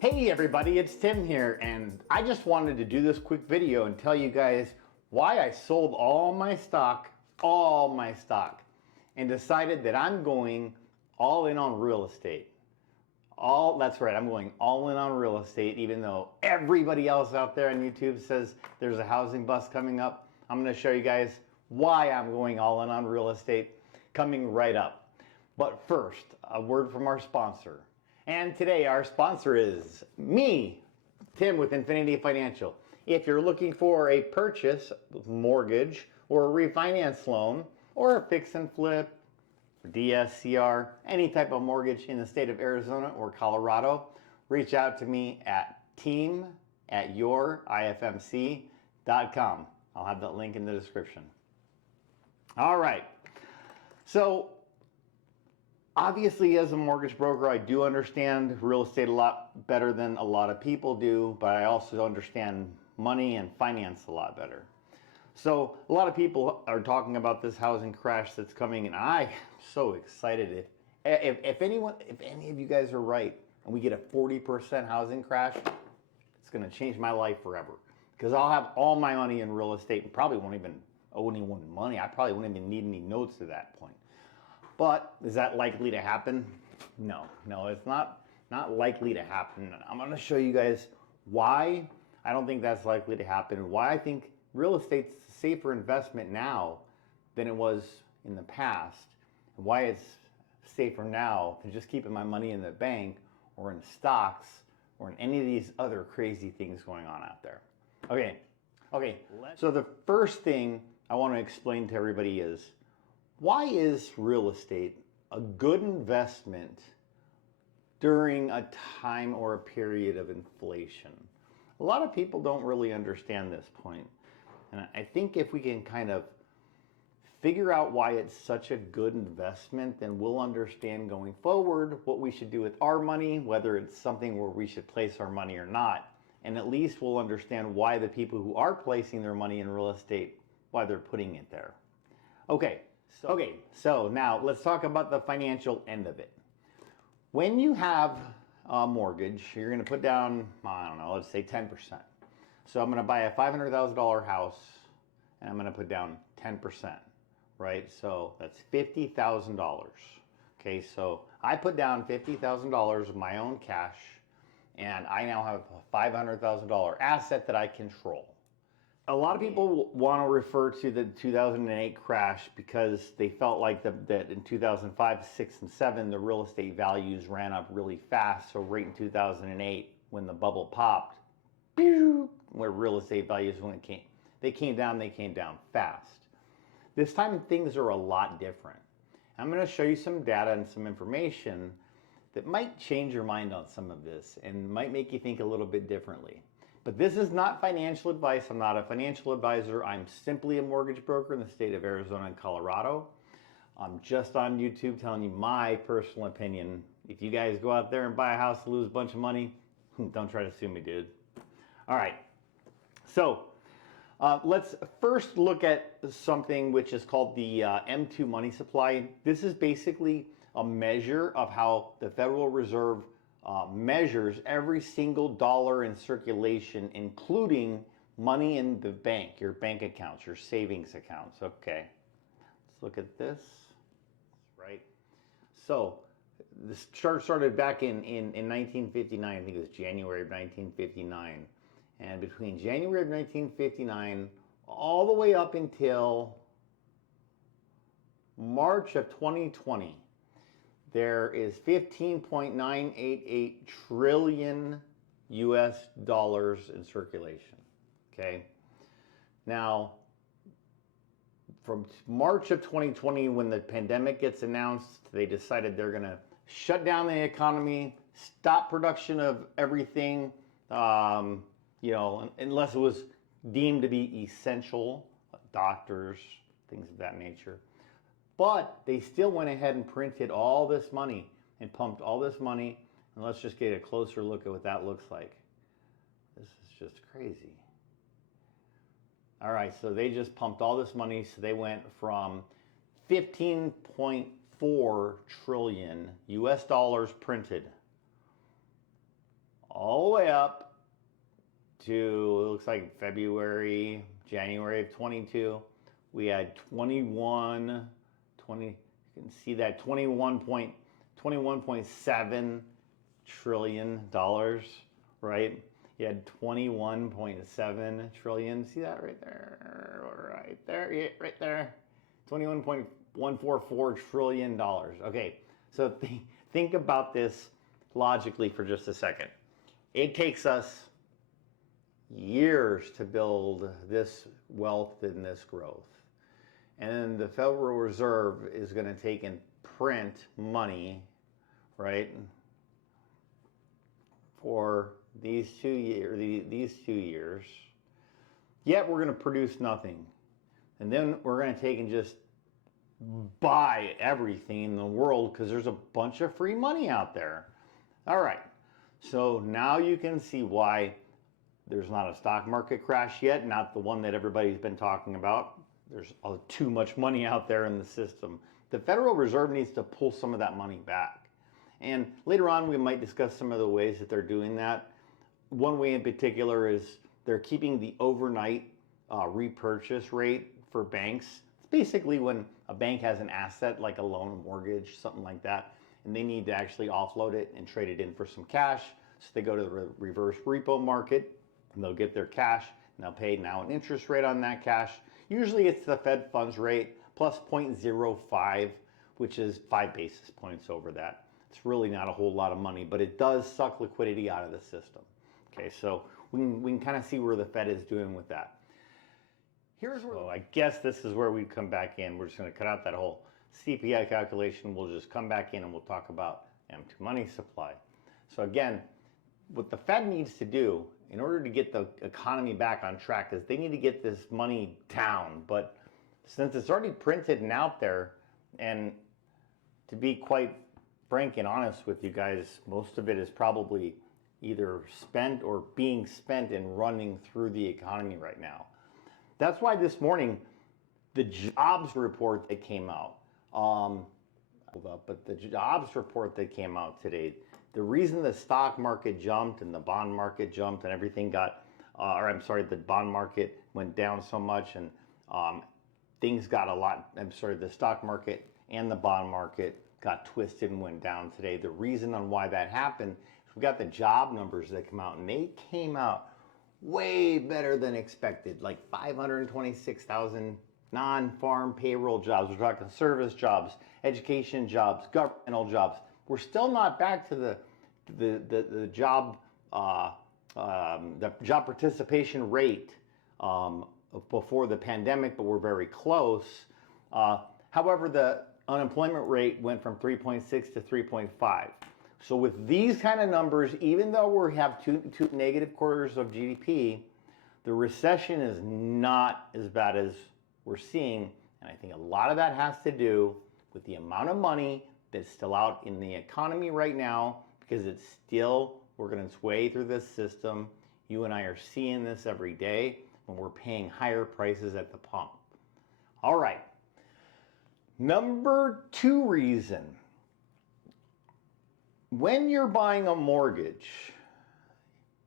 Hey everybody, it's Tim here, and I just wanted to do this quick video and tell you guys why I sold all my stock, and decided that I'm going all in on real estate. That's right, I'm going all in on real estate, even though everybody else out there on YouTube says there's a housing bust coming up. I'm going to show you guys why I'm going all in on real estate coming right up. But first, a word from our sponsor. And today our sponsor is me, Tim with Infinity Financial. If you're looking for a purchase, mortgage, or a refinance loan, or a fix and flip, DSCR, any type of mortgage in the state of Arizona or Colorado, reach out to me at team@yourifmc.com. I'll have that link in the description. All right. So, obviously, as a mortgage broker, I do understand real estate a lot better than a lot of people do, but I also understand money and finance a lot better. So a lot of people are talking about this housing crash that's coming, and I'm so excited. If any of you guys are right, and we get a 40% housing crash, it's going to change my life forever. Because I'll have all my money in real estate and probably won't even owe anyone money. I probably won't even need any notes at that point. But is that likely to happen? No, it's not likely to happen. I'm going to show you guys why I don't think that's likely to happen, and why I think real estate's a safer investment now than it was in the past, and why it's safer now than just keeping my money in the bank or in stocks or in any of these other crazy things going on out there. Okay. So the first thing I want to explain to everybody is, why is real estate a good investment during a time or a period of inflation? A lot of people don't really understand this point. And I think if we can kind of figure out why it's such a good investment, then we'll understand going forward what we should do with our money, whether it's something where we should place our money or not. And at least we'll understand why the people who are placing their money in real estate, why they're putting it there. Okay, so now let's talk about the financial end of it. When you have a mortgage, you're going to put down, I don't know, let's say 10%. So I'm going to buy a $500,000 house, and I'm going to put down 10%, right? So that's $50,000. Okay, so I put down $50,000 of my own cash, and I now have a $500,000 asset that I control. A lot of people want to refer to the 2008 crash because they felt like that in 2005, 6, and 7, the real estate values ran up really fast. So right in 2008, when the bubble popped, where real estate values came down fast. This time things are a lot different. I'm going to show you some data and some information that might change your mind on some of this and might make you think a little bit differently. But this is not financial advice. I'm not a financial advisor. I'm simply a mortgage broker in the state of Arizona and Colorado. I'm just on YouTube telling you my personal opinion. If you guys go out there and buy a house and lose a bunch of money, don't try to sue me, dude. All right. So let's first look at something which is called the M2 money supply. This is basically a measure of how the Federal Reserve measures every single dollar in circulation, including money in the bank, your bank accounts, your savings accounts. Okay, let's look at this, right? So this chart started back in 1959, I think it was January of 1959. And between January of 1959 all the way up until March of 2020, there is 15.988 trillion US dollars in circulation. Okay. Now, from March of 2020, when the pandemic gets announced, they decided they're going to shut down the economy, stop production of everything, unless it was deemed to be essential, doctors, things of that nature. But they still went ahead and printed all this money and pumped all this money. And let's just get a closer look at what that looks like. This is just crazy. All right, so they just pumped all this money. So they went from 15.4 trillion US dollars printed all way up to, it looks like February, January of 22, we had 20, you can see that $21.7 trillion, right? You had 21.7 trillion. See that right there? Right there, yeah, right there. $21.144 trillion. Okay, so think about this logically for just a second. It takes us years to build this wealth and this growth. And then the Federal Reserve is going to take and print money, right, for these 2 years. Yet we're going to produce nothing. And then we're going to take and just buy everything in the world because there's a bunch of free money out there. All right. So now you can see why there's not a stock market crash yet, not the one that everybody's been talking about. There's too much money out there in the system. The Federal Reserve needs to pull some of that money back. And later on, we might discuss some of the ways that they're doing that. One way in particular is they're keeping the overnight repurchase rate for banks. It's basically when a bank has an asset like a loan, mortgage, something like that, and they need to actually offload it and trade it in for some cash. So they go to the reverse repo market and they'll get their cash and they'll pay now an interest rate on that cash. Usually it's the Fed funds rate plus 0.05, which is 5 basis points over that. It's really not a whole lot of money, but it does suck liquidity out of the system. Okay, so we can kind of see where the Fed is doing with that. Here's where, I guess this is where we come back in. We're just going to cut out that whole CPI calculation. We'll just come back in and we'll talk about M2 money supply. So again, what the Fed needs to do in order to get the economy back on track is they need to get this money down. But since it's already printed and out there, and to be quite frank and honest with you guys, most of it is probably either spent or being spent and running through the economy right now. That's why this morning, the jobs report that came out, but the jobs report that came out today, the reason the stock market jumped and the bond market jumped and everything got, the bond market went down so much and things got the stock market and the bond market got twisted and went down today. The reason on why that happened is we got the job numbers that come out and they came out way better than expected, like 526,000 non-farm payroll jobs. We're talking service jobs, education jobs, governmental jobs. We're still not back to the job participation rate before the pandemic, but we're very close. However, the unemployment rate went from 3.6 to 3.5. So with these kind of numbers, even though we have two negative quarters of GDP, the recession is not as bad as we're seeing. And I think a lot of that has to do with the amount of money that's still out in the economy right now, because it's still working its way through this system. You and I are seeing this every day when we're paying higher prices at the pump. All right. Number 2 reason. When you're buying a mortgage,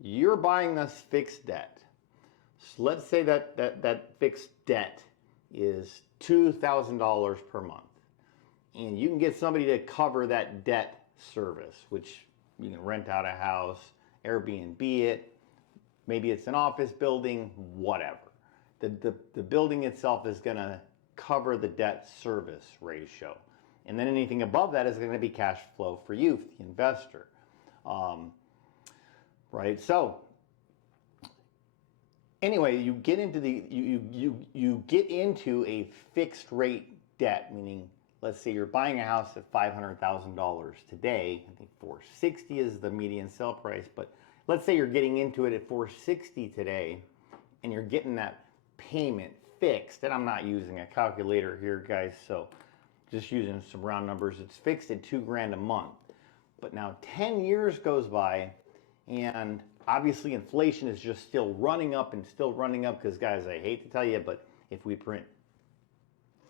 you're buying this fixed debt. So let's say that fixed debt is $2,000 per month. And you can get somebody to cover that debt service, which you can rent out a house, Airbnb it, maybe it's an office building, whatever. The building itself is going to cover the debt service ratio. And then anything above that is going to be cash flow for you, the investor. Right? So anyway, you get into you get into a fixed rate debt, meaning let's say you're buying a house at $500,000 today. I think $460 is the median sale price, but let's say you're getting into it at $460 today, and you're getting that payment fixed. And I'm not using a calculator here, guys, so just using some round numbers. It's fixed at $2,000 a month. But now 10 years goes by, and obviously inflation is just still running up and still running up, because guys, I hate to tell you, but if we print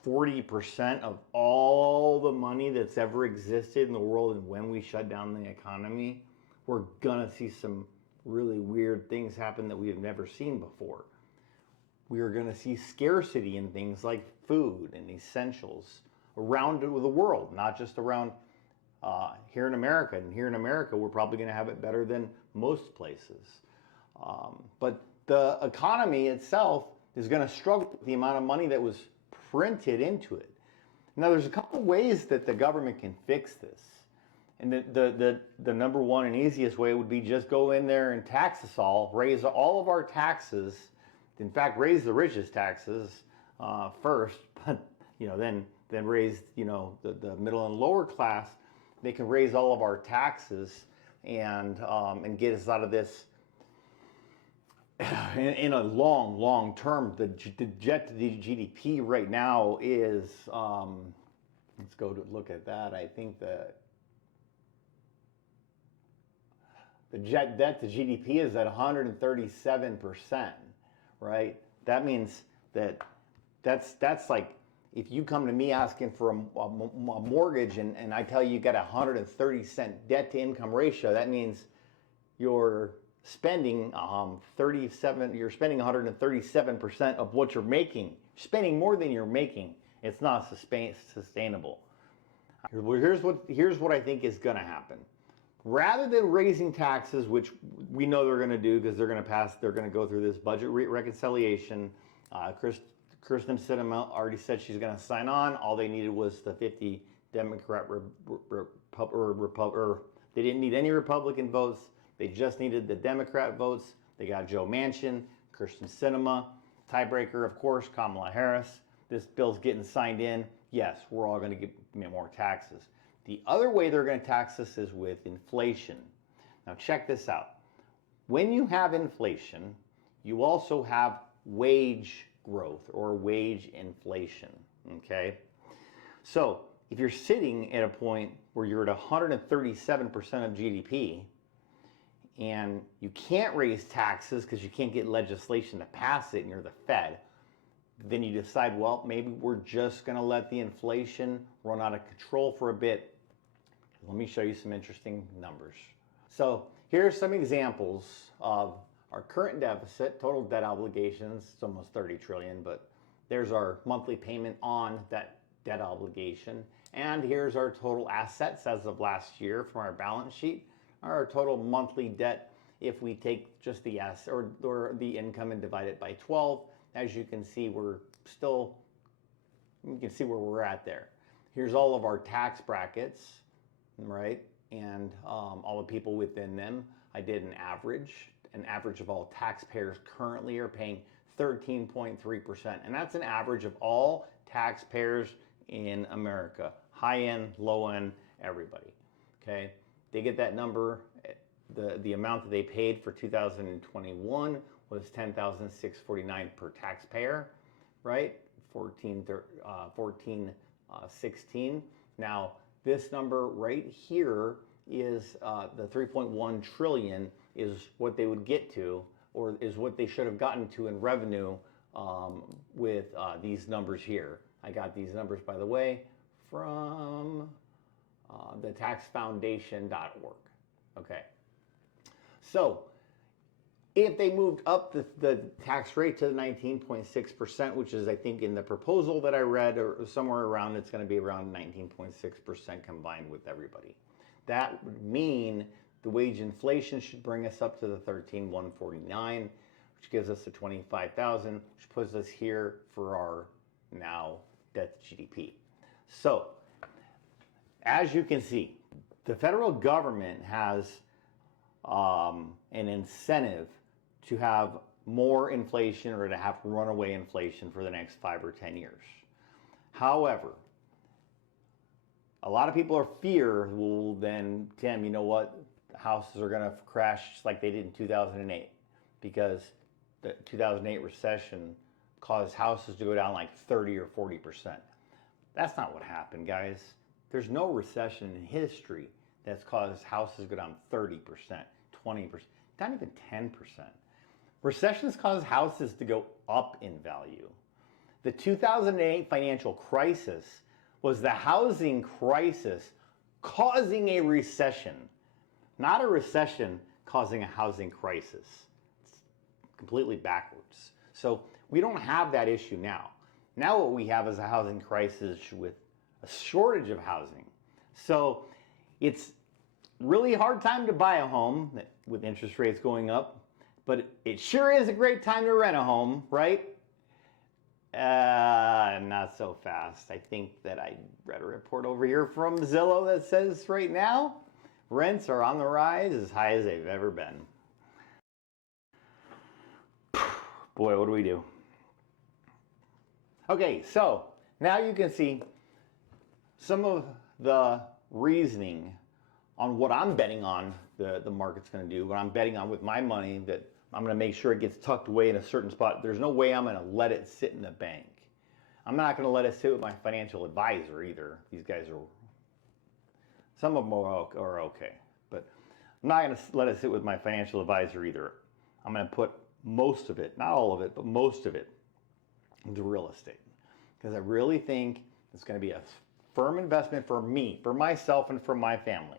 40% of all the money that's ever existed in the world, and when we shut down the economy, we're gonna see some really weird things happen that we have never seen before. We are going to see scarcity in things like food and essentials around the world, not just around here in America. And here in America, we're probably going to have it better than most places. But the economy itself is going to struggle with the amount of money that was printed into it. Now, there's a couple ways that the government can fix this. And the number one and easiest way would be just go in there and tax us all, raise all of our taxes. In fact, raise the richest taxes first, but then raise the middle and lower class. They can raise all of our taxes and get us out of this. In a long term, the jet to the GDP right now is, let's go to look at that. I think the jet debt to GDP is at 137%, right? That means that's like, if you come to me asking for a mortgage and I tell you got a 130% debt to income ratio, that means you're spending 137% of what you're making. You're spending more than you're making. It's not sustainable. Here's what I think is going to happen. Rather than raising taxes, which we know they're going to do because they're going to go through this budget reconciliation. Kristen Sinema already said she's going to sign on. All they needed was the 50 Democrat they didn't need any Republican votes. They just needed the Democrat votes. They got Joe Manchin, Kristen Sinema, tiebreaker, of course, Kamala Harris. This bill's getting signed in. Yes, we're all going to get more taxes. The other way they're going to tax us is with inflation. Now check this out. When you have inflation, you also have wage growth or wage inflation, okay? So if you're sitting at a point where you're at 137% of GDP, and you can't raise taxes because you can't get legislation to pass it and you're the Fed, then you decide, well, maybe we're just going to let the inflation run out of control for a bit. Let me show you some interesting numbers. So here's some examples of our current deficit, total debt obligations. It's almost 30 trillion, but there's our monthly payment on that debt obligation. And here's our total assets as of last year from our balance sheet. Our total monthly debt, if we take just the asset or the income and divide it by 12, as you can see, you can see where we're at there. Here's all of our tax brackets, right? And all the people within them. I did an average. An average of all taxpayers currently are paying 13.3%. And that's an average of all taxpayers in America. High end, low end, everybody, okay? They get that number. The amount that they paid for 2021 was $10,649 per taxpayer, right? 1416. Now this number right here is the 3.1 trillion is what they would get to, or is what they should have gotten to in revenue with these numbers here. I got these numbers, by the way, from the taxfoundation.org. Okay. So if they moved up the tax rate to 19.6%, which is, I think, in the proposal that I read, or somewhere around, it's going to be around 19.6% combined with everybody. That would mean the wage inflation should bring us up to the 13,149, which gives us the 25,000, which puts us here for our now debt to GDP. So as you can see, the federal government has an incentive to have more inflation or to have runaway inflation for the next 5 or 10 years. However, a lot of people are fear, well then, Tim, you know what? Houses are going to crash just like they did in 2008, because the 2008 recession caused houses to go down like 30 or 40%. That's not what happened, guys. There's no recession in history that's caused houses to go down 30%, 20%, not even 10%. Recessions cause houses to go up in value. The 2008 financial crisis was the housing crisis causing a recession, not a recession causing a housing crisis. It's completely backwards. So we don't have that issue now. Now what we have is a housing crisis with a shortage of housing. So it's really hard time to buy a home with interest rates going up, but it sure is a great time to rent a home, right? Not so fast. I think that I read a report over here from Zillow that says right now, rents are on the rise as high as they've ever been. Boy, what do we do? Okay, so now you can see some of the reasoning on what I'm betting on the market's going to do, what I'm betting on with my money, that I'm going to make sure it gets tucked away in a certain spot. There's no way I'm going to let it sit in the bank. I'm not going to let it sit with my financial advisor either. These guys are, some of them are okay, but I'm not going to let it sit with my financial advisor either. I'm going to put most of it, not all of it, but most of it into real estate, because I really think it's going to be a firm investment for me, for myself, and for my family.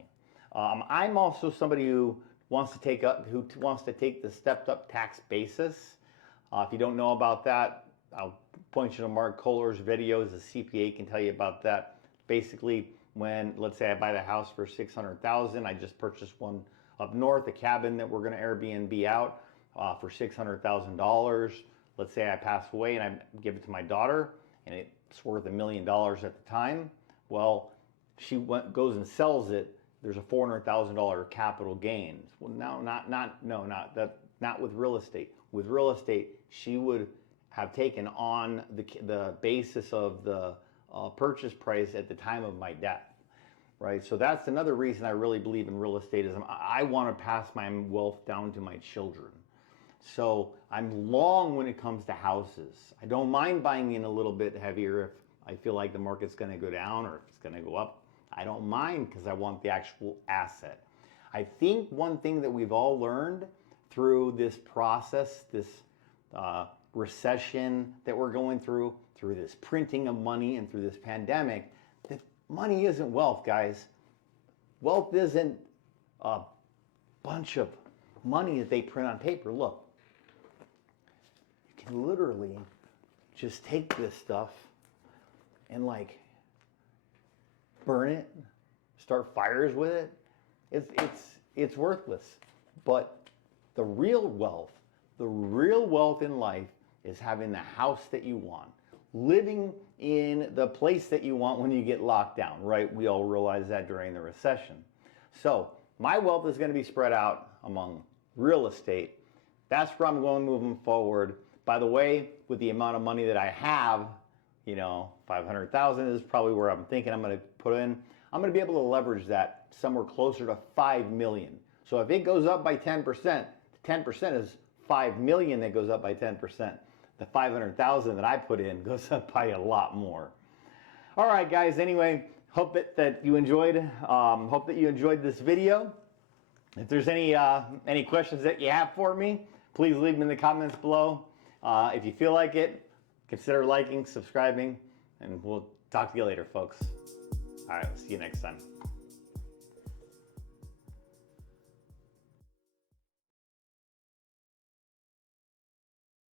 I'm also somebody who wants to take the stepped up tax basis. If you don't know about that, I'll point you to Mark Kohler's videos. The CPA can tell you about that. Basically, when, let's say I buy the house for $600,000, I just purchased one up north, a cabin that we're going to Airbnb out for $600,000. Let's say I pass away and I give it to my daughter, and it's worth $1 million at the time. Well, she goes and sells it. There's a $400,000 capital gains. Well, not with real estate. With real estate, she would have taken on the basis of the purchase price at the time of my death, right? So that's another reason I really believe in real estate, is I want to pass my wealth down to my children. So I'm long when it comes to houses. I don't mind buying in a little bit heavier if I feel like the market's going to go down or if it's going to go up. I don't mind, because I want the actual asset. I think one thing that we've all learned through this process, this recession that we're going through this printing of money, and through this pandemic, that money isn't wealth, guys. Wealth isn't a bunch of money that they print on paper. Look, you can literally just take this stuff and burn it, start fires with it. It's worthless. But the real wealth in life is having the house that you want, living in the place that you want when you get locked down, right? We all realize that during the recession. So my wealth is going to be spread out among real estate. That's where I'm going moving forward. By the way, with the amount of money that I have, 500,000 is probably where I'm thinking I'm going to put in. I'm going to be able to leverage that somewhere closer to 5 million. So if it goes up by 10%, 10% is 5 million that goes up by 10%. The 500,000 that I put in goes up by a lot more. All right, guys. Anyway, hope that you enjoyed. Hope that you enjoyed this video. If there's any questions that you have for me, please leave them in the comments below. If you feel like it, consider liking, subscribing, and we'll talk to you later, folks. All right, we'll see you next time.